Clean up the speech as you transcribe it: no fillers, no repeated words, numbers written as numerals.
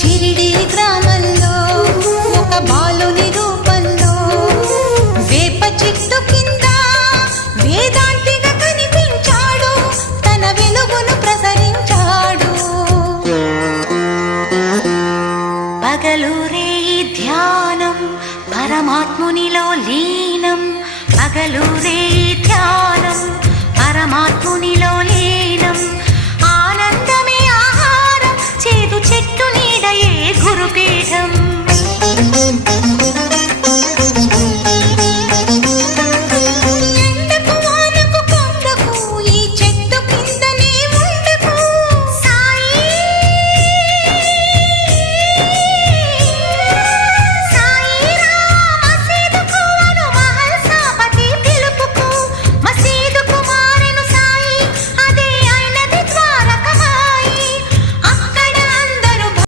షిరిడి గ్రామంలో ఒక బాలుని రూపంలో వేప చెట్టు కింద వేదాంతిగా కనిపించాడు, తన వెలుగును ప్రసరించాడు. పగలూరే ధ్యానం పరమాత్మునిలో లీనం, పగలూరే ధ్యానం పరమాత్మునిలో లీనం. ఆనందమే ఆహారం, చేదు చెట్టు నీడయే గురుపీఠం.